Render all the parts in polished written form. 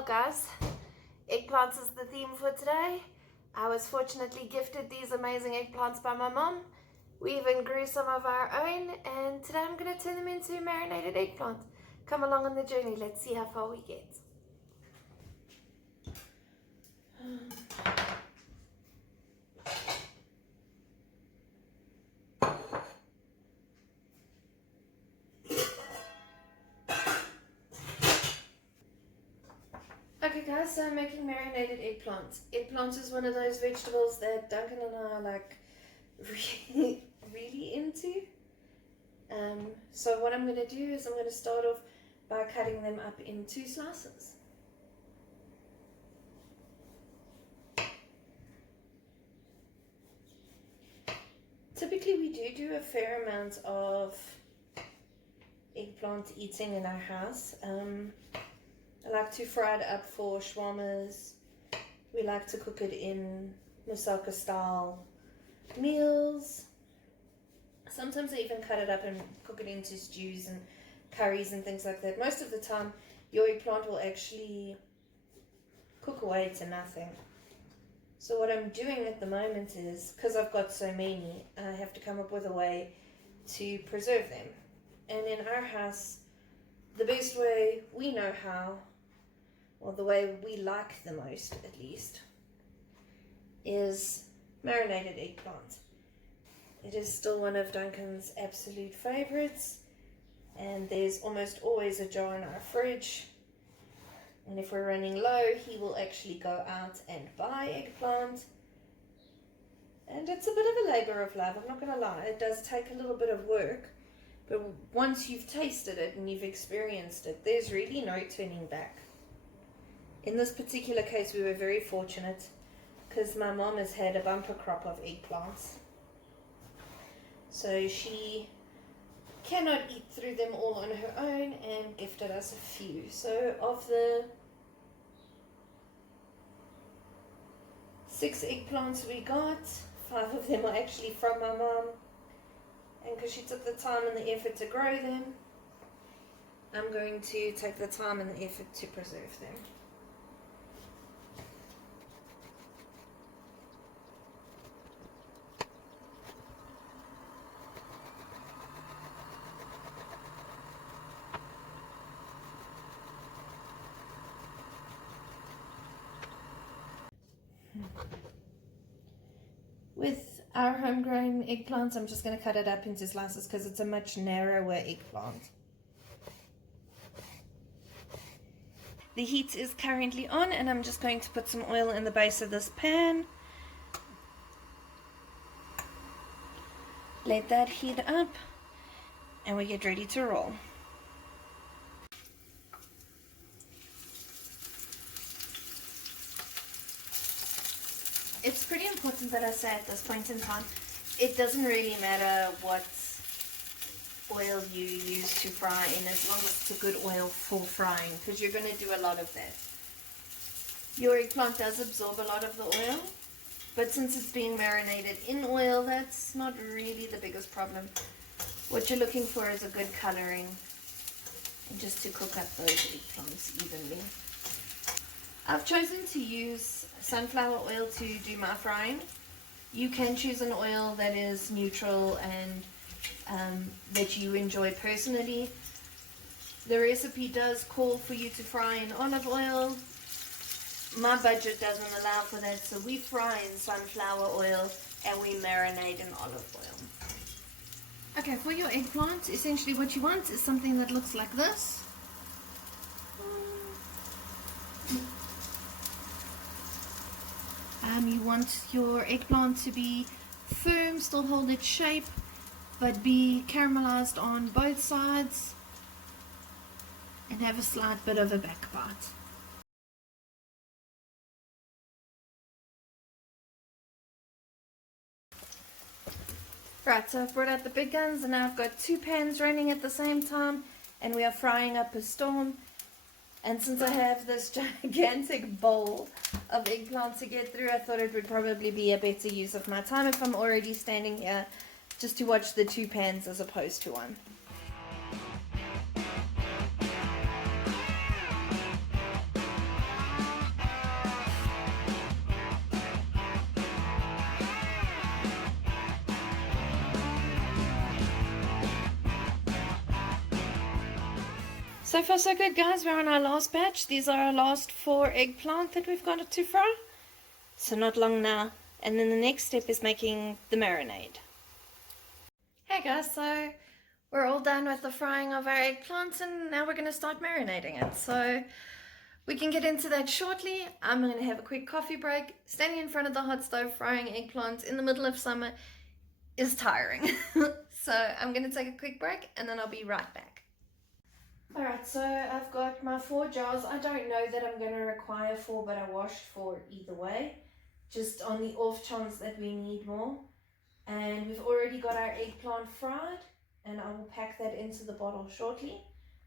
Well guys, eggplants is the theme for today. I was fortunately gifted these amazing eggplants by my mom. We even grew some of our own, and today I'm going to turn them into marinated eggplant. Come along on the journey, let's see how far we get. Okay guys, so I'm making marinated eggplant. Eggplant is one of those vegetables that Duncan and I are like really into. So what I'm going to do is I'm going to start off by cutting them up into slices. Typically we do a fair amount of eggplant eating in our house. I like to fry it up for shawarmas. We like to cook it in moussaka style meals. Sometimes I even cut it up and cook it into stews and curries and things like that. Most of the time your eggplant will actually cook away to nothing. So what I'm doing at the moment is, because I've got so many, I have to come up with a way to preserve them. And in our house, the best way we know how, or the way we like the most at least, is marinated eggplant. It is still one of Duncan's absolute favorites, and there's almost always a jar in our fridge. And if we're running low, he will actually go out and buy eggplant. And it's a bit of a labor of love, I'm not going to lie. It does take a little bit of work, but once you've tasted it and you've experienced it, there's really no turning back. In this particular case, we were very fortunate because my mom has had a bumper crop of eggplants. So she cannot eat through them all on her own and gifted us a few. So of the 6 eggplants we got, 5 of them are actually from my mom. And because she took the time and the effort to grow them, I'm going to take the time and the effort to preserve them. With our homegrown eggplants, I'm just going to cut it up into slices because it's a much narrower eggplant. The heat is currently on, and I'm just going to put some oil in the base of this pan. Let that heat up, and we get ready to roll. It's pretty important that I say at this point in time, it doesn't really matter what oil you use to fry in, as long as it's a good oil for frying, because you're going to do a lot of that. Your eggplant does absorb a lot of the oil, but since it's being marinated in oil, that's not really the biggest problem. What you're looking for is a good coloring, and just to cook up those eggplants evenly. I've chosen to use sunflower oil to do my frying. You can choose an oil that is neutral and that you enjoy personally. The recipe does call for you to fry in olive oil. My budget doesn't allow for that, so we fry in sunflower oil and we marinate in olive oil. Okay, for your eggplant, essentially what you want is something that looks like this. You want your eggplant to be firm, still hold its shape, but be caramelized on both sides and have a slight bit of a back bite. Right, so I've brought out the big guns, and now I've got 2 pans running at the same time, and we are frying up a storm. And since I have this gigantic bowl of eggplant to get through, I thought it would probably be a better use of my time if I'm already standing here just to watch the 2 pans as opposed to one. So far so good, guys. We're on our last batch. These are our last 4 eggplant that we've got to fry. So not long now. And then the next step is making the marinade. Hey guys, so we're all done with the frying of our eggplants and now we're going to start marinating it. So we can get into that shortly. I'm going to have a quick coffee break. Standing in front of the hot stove frying eggplants in the middle of summer is tiring. So I'm going to take a quick break and then I'll be right back. Alright, so I've got my 4 jars. I don't know that I'm going to require 4, but I washed 4 either way, just on the off chance that we need more. And we've already got our eggplant fried, and I will pack that into the bottle shortly.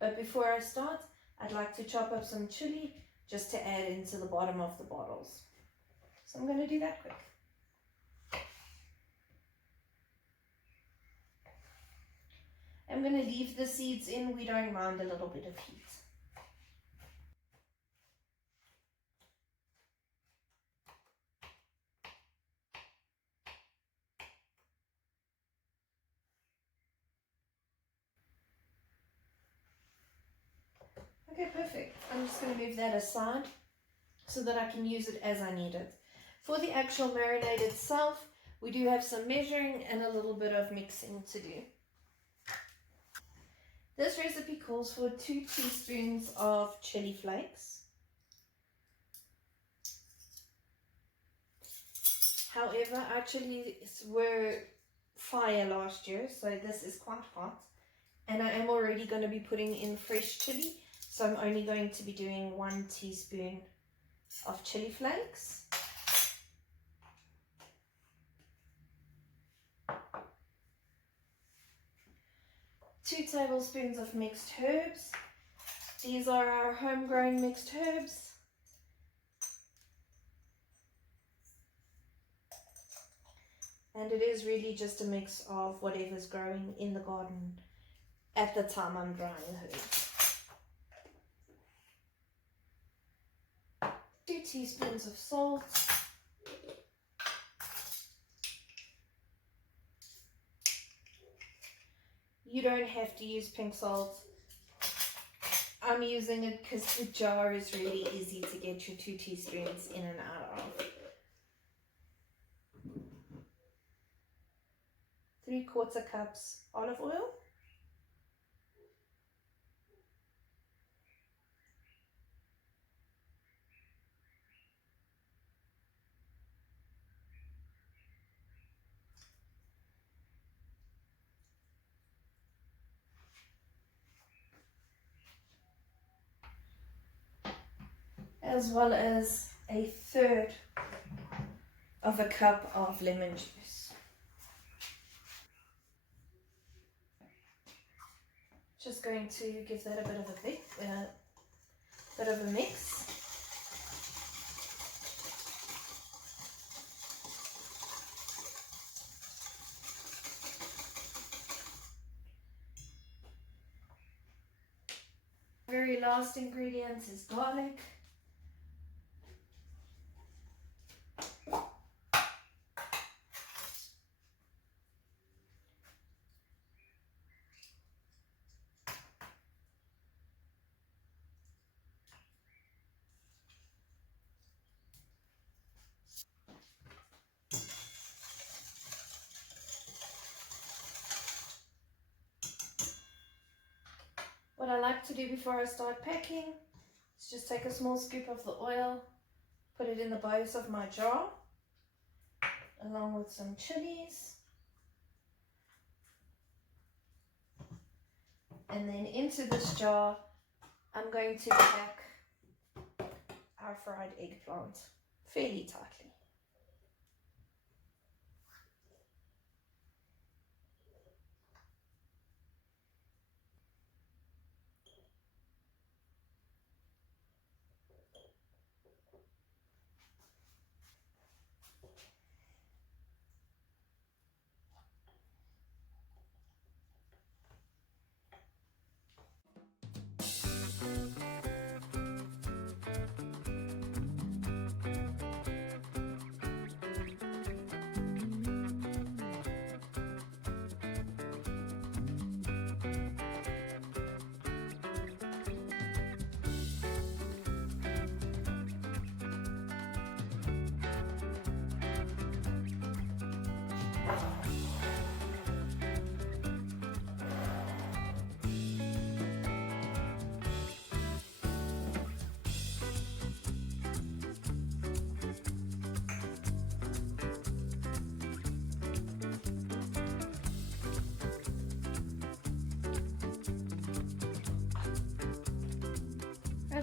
But before I start, I'd like to chop up some chili just to add into the bottom of the bottles. So I'm going to do that quick. I'm going to leave the seeds in. We don't mind a little bit of heat. Okay, perfect. I'm just going to move that aside so that I can use it as I need it. For the actual marinade itself, we do have some measuring and a little bit of mixing to do. This recipe calls for 2 teaspoons of chili flakes. However, our chilies were fire last year, so this is quite hot. And I am already going to be putting in fresh chili, so I'm only going to be doing 1 teaspoon of chili flakes. Two tablespoons of mixed herbs. These are our homegrown mixed herbs. And it is really just a mix of whatever's growing in the garden at the time I'm drying the herbs. 2 teaspoons of salt. You don't have to use pink salt. I'm using it because the jar is really easy to get your 2 teaspoons in and out of. 3/4 cups olive oil. As well as 1/3 of a cup of lemon juice. Just going to give that a bit of a mix. Very last ingredient is garlic. What I like to do before I start packing is just take a small scoop of the oil, put it in the base of my jar, along with some chilies. And then into this jar, I'm going to pack our fried eggplant fairly tightly.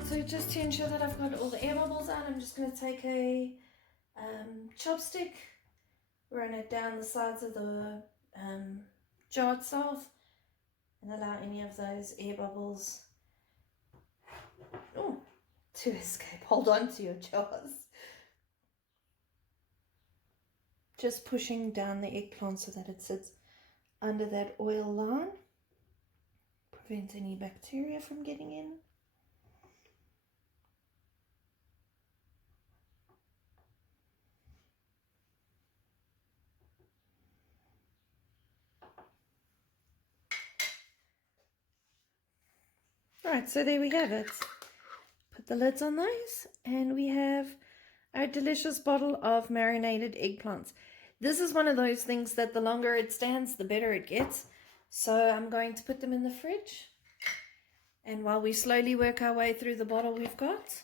Right, so just to ensure that I've got all the air bubbles out, I'm just going to take a chopstick, run it down the sides of the jar itself, and allow any of those air bubbles to escape. Hold on to your jars. Just pushing down the eggplant so that it sits under that oil line. Prevent any bacteria from getting in. Right, so there we have it. Put the lids on those, and we have our delicious bottle of marinated eggplants. This is one of those things that the longer it stands, the better it gets. So I'm going to put them in the fridge. And while we slowly work our way through the bottle we've got,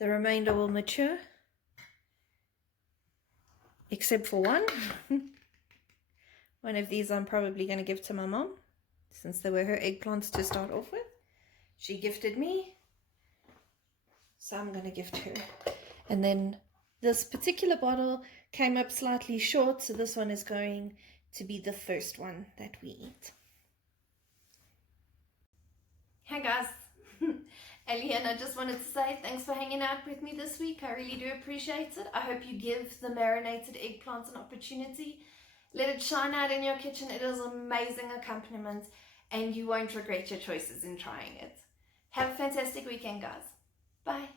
the remainder will mature. Except for one. One of these I'm probably going to give to my mom, since they were her eggplants to start off with. She gifted me, so I'm going to gift her. And then this particular bottle came up slightly short, so this one is going to be the first one that we eat. Hi guys, Ellie, and I just wanted to say thanks for hanging out with me this week. I really do appreciate it. I hope you give the marinated eggplants an opportunity. Let it shine out in your kitchen. It is an amazing accompaniment, and you won't regret your choices in trying it. Have a fantastic weekend, guys. Bye.